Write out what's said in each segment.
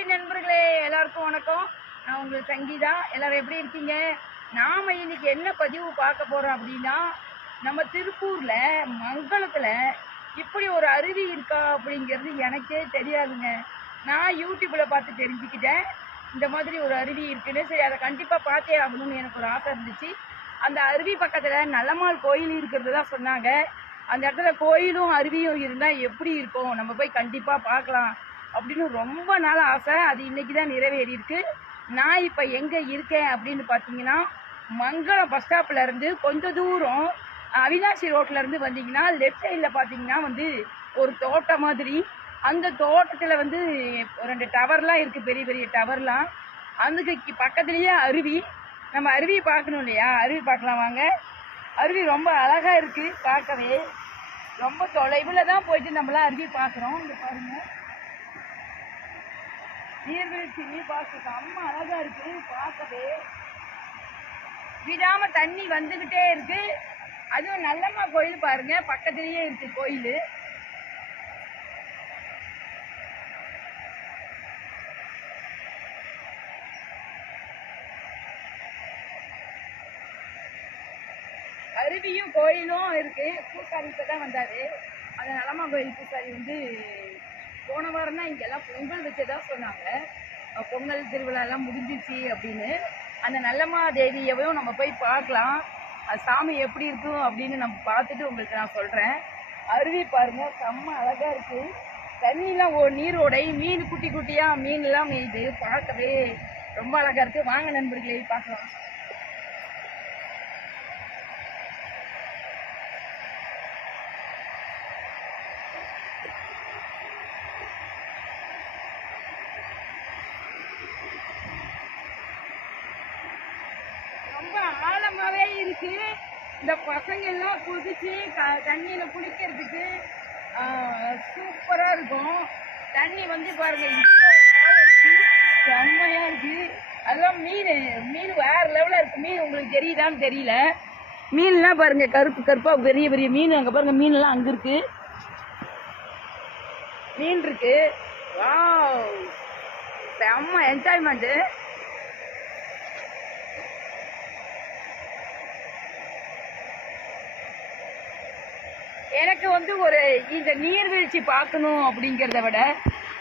Hi நண்பர்களே எல்லாருக்கும் வணக்கம். நான் உங்களுக்கு சங்கீதா. எல்லாரும் எப்படி இருக்கீங்க? நாம இன்னைக்கு என்ன பதிவு பார்க்க போறோம் அப்படின்னா நம்ம திருப்பூர்ல மங்களத்துல இப்படி ஒரு அருவி இருக்கா அப்படிங்கிறது எனக்கே தெரியாதுங்க. நான் யூடியூப்ல பார்த்து தெரிஞ்சுக்கிட்டேன். இந்த மாதிரி ஒரு அருவி இருக்குன்னு. சரி அதை கண்டிப்பா பார்த்தே ஆகணும்னு எனக்கு ஒரு ஆசை இருந்துச்சு. அந்த அருவி பக்கத்துல நல்லமால் கோயில் இருக்கிறது தான் சொன்னாங்க. அந்த இடத்துல கோயிலும் அருவியும் இருந்தால் எப்படி இருக்கும்? நம்ம போய் கண்டிப்பாக பார்க்கலாம். அப்படின்னு ரொம்ப நாள் ஆசை. அது இன்னைக்கு தான் நிறைவேறி இருக்கு நான் இப்போ எங்கே இருக்கேன் அப்படின்னு பார்த்தீங்கன்னா மங்களம் பஸ் ஸ்டாப்லேருந்து கொஞ்சம் தூரம் அவினாசி ரோட்லேருந்து வந்தீங்கன்னா லெஃப்ட் சைடில் பார்த்தீங்கன்னா வந்து ஒரு தோட்டம் மாதிரி. அந்த தோட்டத்தில் வந்து ரெண்டு டவர்லாம் இருக்குது பெரிய பெரிய டவர்லாம் அதுக்கு பக்கத்துலேயே அருவி. நம்ம அருவியை பார்க்கணும் இல்லையா? அருவி பார்க்கலாம் வாங்க. அருவி ரொம்ப அழகாக இருக்குது பார்க்கவே. ரொம்ப தொலைவில் தான் போயிட்டு நம்மளாம் அருவி பார்க்குறோம். இங்கே பாருங்கள் நீர்வீழ்ச்சி பார்க்க செம்ம அழகா இருக்கு பார்க்கவே. விடாம தண்ணி வந்துகிட்டே இருக்கு. அதுவும் நல்லம்மா கோயில் பாருங்க பக்கத்துலயே இருக்கு கோயில். அருவியும் கோயிலும் இருக்கு. பூசாரி தான் வந்தாரு. அந்த நல்லம்மா கோயில் பூசாரி வந்து போன வாரம் தான் இங்கெல்லாம் பொங்கல் வச்சதா சொன்னாங்க. பொங்கல் திருவிழாலாம் முடிஞ்சிச்சு அப்படின்னு. அந்த நல்லம்மா தேவியவையும் நம்ம போய் பார்க்கலாம். சாமி எப்படி இருக்கும் அப்படின்னு நம்ம பார்த்துட்டு உங்களுக்கு நான் சொல்கிறேன் அருவி பாருங்க செம்ம அழகாக இருக்குது தண்ணிலாம் ஓ நீரோடை மீன் குட்டி குட்டியாக மீன்லாம் மேயுது. பார்க்கவே ரொம்ப அழகாக இருக்குது வாங்க நண்பர்களே பார்க்கலாம் ரொம்ப குளிச்சு இந்த பசங்கள்லாம் குதிச்சு க- தண்ணியில் குளிக்கிறதுக்கு சூப்பராக இருக்கும். தண்ணி வந்து பாருங்கள் செம்மையாக இருக்குது இருக்கு. அதெல்லாம் மீன். மீன் வேறு லெவலில் இருக்குது மீன் உங்களுக்கு தெரியுதான்னு தெரியல. மீன்லாம் பாருங்க கருப்பு கருப்பாக பெரிய பெரிய மீன். அங்கே பாருங்கள் மீன்லாம் அங்கே இருக்குது மீன் இருக்குது வா செம்ம என்ஜாய்மெண்ட்டு எனக்கு வந்து ஒரு இந்த நீர்வீழ்ச்சி பார்க்கணும் அப்படிங்கிறத விட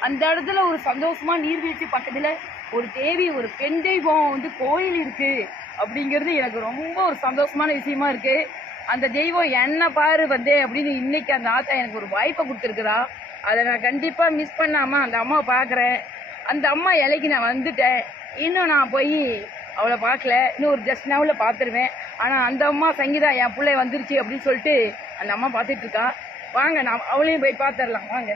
அந்த இடத்துல ஒரு சந்தோஷமா நீர்வீழ்ச்சி பக்கத்தில் ஒரு தேவி ஒரு பெண் தெய்வம் வந்து கோயில் இருக்கு அப்படிங்கிறது எனக்கு ரொம்ப ஒரு சந்தோஷமான விஷயமா இருக்கு. அந்த தெய்வம் என்ன பாரு வந்தே அப்படின்னு இன்னைக்கு அந்த ஆத்தா எனக்கு ஒரு வாய்ப்பை கொடுத்துருக்குறா. அதை நான் கண்டிப்பாக மிஸ் பண்ணாமல் அந்த அம்மாவை பார்க்குறேன். அந்த அம்மா இலைக்கு நான் வந்துட்டேன். இன்னும் நான் போய் அவளை பார்க்கல. இன்னும் ஒரு ஜஸ்ட் நவுல பார்த்துருவேன். ஆனால் அந்த அம்மா சங்கீதா என் பிள்ளை வந்துருச்சு அப்படின்னு சொல்லிட்டு அந்த அம்மா பார்த்துட்டு இருக்கா. வாங்க நான் அவளையும் போய் பார்த்துடலாம். வாங்க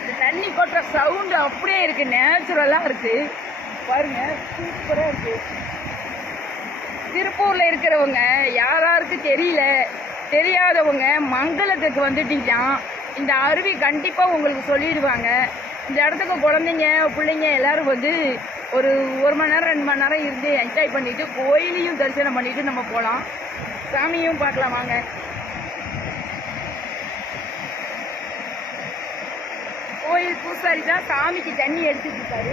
இந்த கேட்குற சவுண்டு அப்படியே இருக்குது நேச்சுரலாக இருக்குது பாருங்கள் சூப்பராக இருக்குது திருப்பூரில் இருக்கிறவங்க யாராருக்கு தெரியல தெரியாதவங்க மங்களத்துக்கு வந்துட்டீங்கன்னா இந்த அருவி கண்டிப்பாக உங்களுக்கு சொல்லிடுவாங்க. இந்த இடத்துக்கு குழந்தைங்க பிள்ளைங்க எல்லாரும் வந்து ஒரு ஒரு மணி நேரம் ரெண்டு மணி நேரம் இருந்து என்ஜாய் பண்ணிவிட்டு கோயிலையும் தரிசனம் பண்ணிட்டு நம்ம போகலாம் சாமியும் பார்க்கலாம் வாங்க. கோயில் பூசாரி தான் சாமிக்கு தண்ணி எடுத்துட்டு இருக்காரு.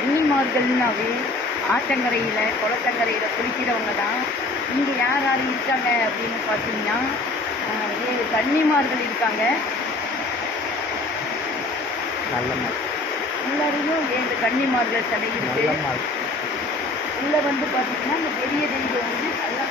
கன்னிமார்கள்னாவே ஆற்றங்கரையில் குளத்தங்கரையில் குளிக்கிறவங்க தான். இங்கே யார் யார் இருக்காங்க அப்படின்னு பார்த்தீங்கன்னா ஏழு கன்னிமார்கள் இருக்காங்க. உள்ளரையும் ஏழு கன்னிமார்கள் சிலை இருக்கு. உள்ள வந்து பார்த்தீங்கன்னா இந்த பெரிய தெய்வம் வந்து நல்லா